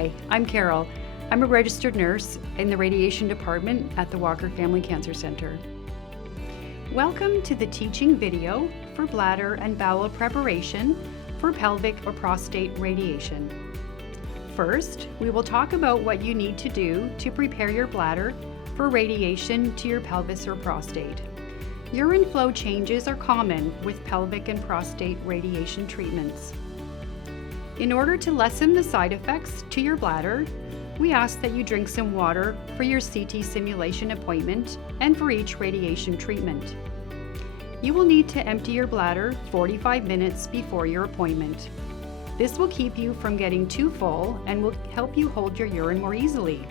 Hi, I'm Carol. I'm a registered nurse in the radiation department at the Walker Family Cancer Center. Welcome to the teaching video for bladder and bowel preparation for pelvic or prostate radiation. First, we will talk about what you need to do to prepare your bladder for radiation to your pelvis or prostate. Urine flow changes are common with pelvic and prostate radiation treatments. In order to lessen the side effects to your bladder, we ask that you drink some water for your CT simulation appointment and for each radiation treatment. You will need to empty your bladder 45 minutes before your appointment. This will keep you from getting too full and will help you hold your urine more easily.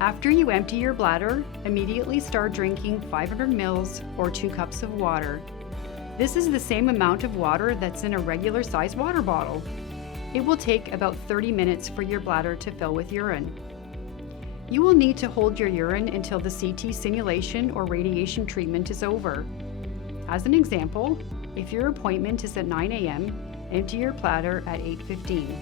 After you empty your bladder, immediately start drinking 500 ml or 2 cups of water. This is the same amount of water that's in a regular size water bottle. It will take about 30 minutes for your bladder to fill with urine. You will need to hold your urine until the CT simulation or radiation treatment is over. As an example, if your appointment is at 9 a.m., empty your bladder at 8:15.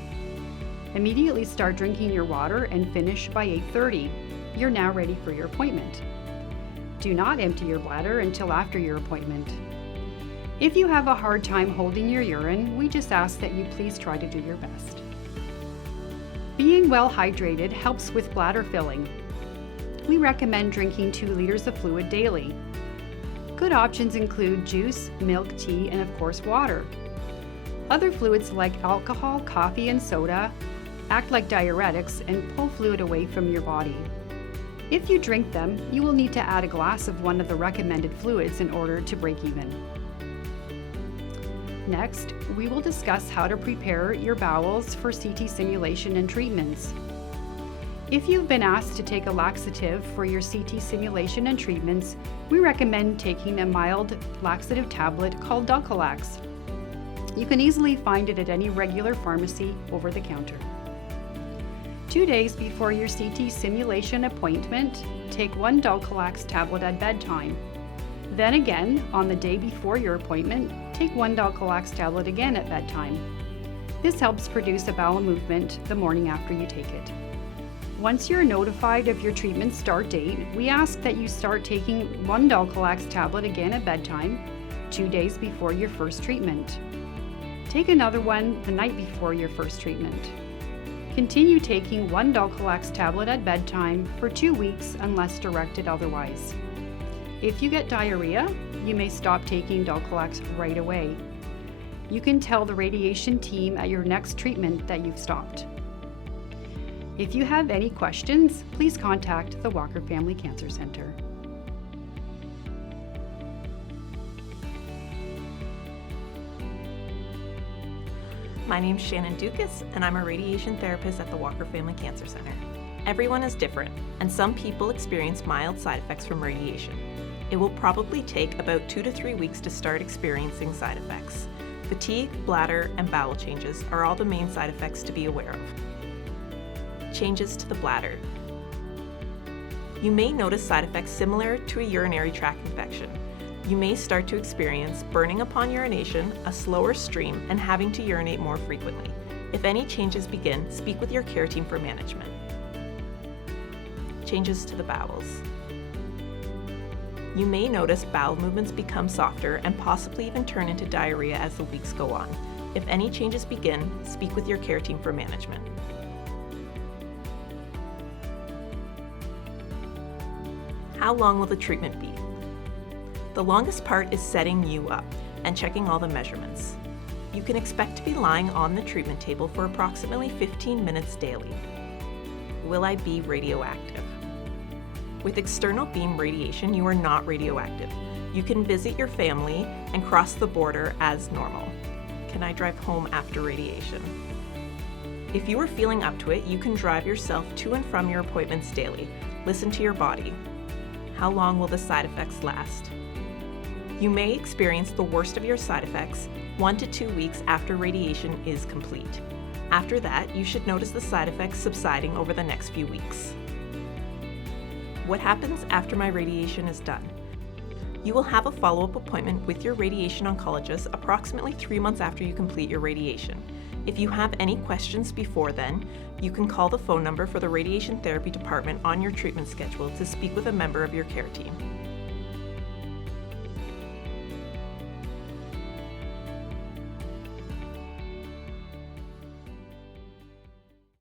Immediately start drinking your water and finish by 8:30. You're now ready for your appointment. Do not empty your bladder until after your appointment. If you have a hard time holding your urine, we just ask that you please try to do your best. Being well hydrated helps with bladder filling. We recommend drinking 2 liters of fluid daily. Good options include juice, milk, tea, and of course water. Other fluids like alcohol, coffee, and soda act like diuretics and pull fluid away from your body. If you drink them, you will need to add a glass of one of the recommended fluids in order to break even. Next, we will discuss how to prepare your bowels for CT simulation and treatments. If you've been asked to take a laxative for your CT simulation and treatments, we recommend taking a mild laxative tablet called Dulcolax. You can easily find it at any regular pharmacy over the counter. 2 days before your CT simulation appointment, take 1 Dulcolax tablet at bedtime. Then again, on the day before your appointment, take 1 Dulcolax tablet again at bedtime. This helps produce a bowel movement the morning after you take it. Once you're notified of your treatment start date, we ask that you start taking 1 Dulcolax tablet again at bedtime, 2 days before your first treatment. Take another one the night before your first treatment. Continue taking 1 Dulcolax tablet at bedtime for 2 weeks unless directed otherwise. If you get diarrhea, you may stop taking Dulcolax right away. You can tell the radiation team at your next treatment that you've stopped. If you have any questions, please contact the Walker Family Cancer Center. My name's Shannon Dukas, and I'm a radiation therapist at the Walker Family Cancer Center. Everyone is different, and some people experience mild side effects from radiation. It will probably take about 2 to 3 weeks to start experiencing side effects. Fatigue, bladder, and bowel changes are all the main side effects to be aware of. Changes to the bladder. You may notice side effects similar to a urinary tract infection. You may start to experience burning upon urination, a slower stream, and having to urinate more frequently. If any changes begin, speak with your care team for management. Changes to the bowels. You may notice bowel movements become softer and possibly even turn into diarrhea as the weeks go on. If any changes begin, speak with your care team for management. How long will the treatment be? The longest part is setting you up and checking all the measurements. You can expect to be lying on the treatment table for approximately 15 minutes daily. Will I be radioactive? With external beam radiation, you are not radioactive. You can visit your family and cross the border as normal. Can I drive home after radiation? If you are feeling up to it, you can drive yourself to and from your appointments daily. Listen to your body. How long will the side effects last? You may experience the worst of your side effects 1 to 2 weeks after radiation is complete. After that, you should notice the side effects subsiding over the next few weeks. What happens after my radiation is done? You will have a follow-up appointment with your radiation oncologist approximately 3 months after you complete your radiation. If you have any questions before then, you can call the phone number for the radiation therapy department on your treatment schedule to speak with a member of your care team.